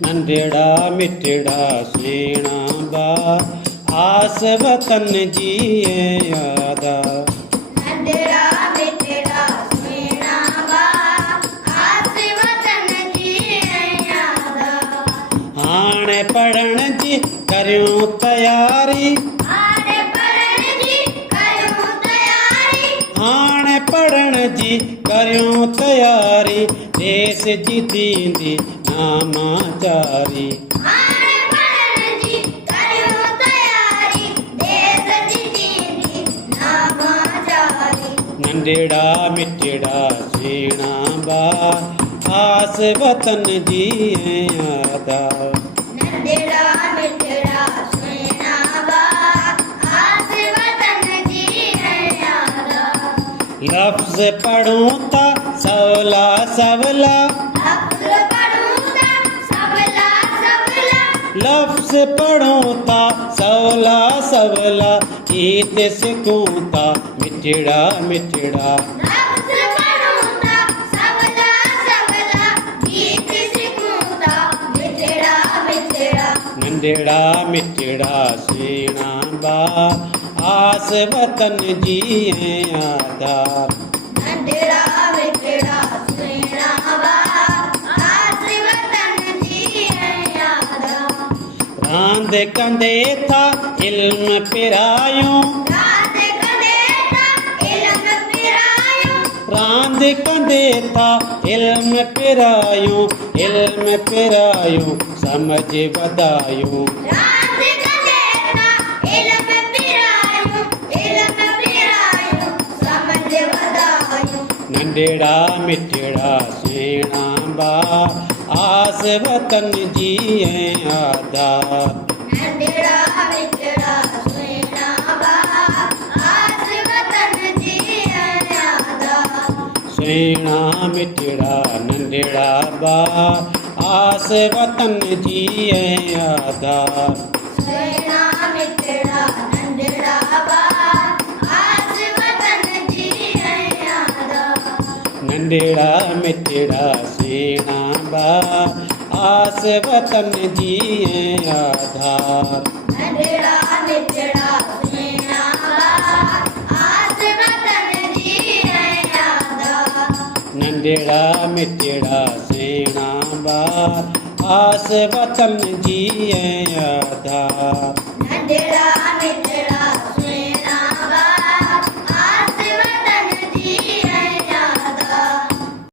नंढड़ा मिठड़ा सेणा बा आस वतन जी यादा। नंढड़ा मिठड़ा सेणा बा आस वतन जी यादा। हाणे पढ़ण जी करियूं तैयारी, हाणे पढ़ण जी करियूं तैयारी, हाणे पढ़ण जी करियूं तैयारी, देश जी थींदी नामाचारी। हाणे पढ़ण जी करियूं तैयारी, देश जी थींदी नामाचारी। नंढड़ा मिठड़ा सेणा बा आस वतन जी यादा। नंढड़ा मिठड़ा सेणा बा आस वतन जी यादा। लफ्ज़ पढ़ूं था सवला सवला, लफ्ज़ पढ़ूं था सवला सवला, लफ्ज़ पढ़ूं था सवला सवला, गीत सिखूं था मिठड़ा मिठड़ा। लफ्ज़ पढ़ूं था सवला सवला, गीत सिखूं था मिठड़ा मिठड़ा। नंढड़ा मिठड़ा सेणा बा आस वतन जी आधार। नंढड़ा मिठड़ा सेणा बा आस वतन जी यादा। रांद कंदे था इल्म पिरायूं, रांद कंदे था इल्म पिरायूं, रांद कंदे था इल्म पिरायूं, इल्म पिरायूं समझ वधायूं। रांद कंदे था इल्म पिरायूं, इल्म पिरायूं समझ वधायूं। नंढड़ा मिठड़ा सेणा बा आस वतन जी आधार। नंढड़ा मिठड़ा सेणा बा आस वतन जी यादा। सेणा मिठड़ा नंढड़ा बा आस वतन जी आधार। सेणा मिठड़ा नंढड़ा बा आस वतन जी यादा। नंढड़ा मिठड़ा सेणा बा आस वतन जी आधार। नंढड़ा मिठड़ा सेणा बा आस वतन जी यादा। नंढड़ा मिठड़ा सेणा बा आस वतन जी आधार। नंढड़ा मिठड़ा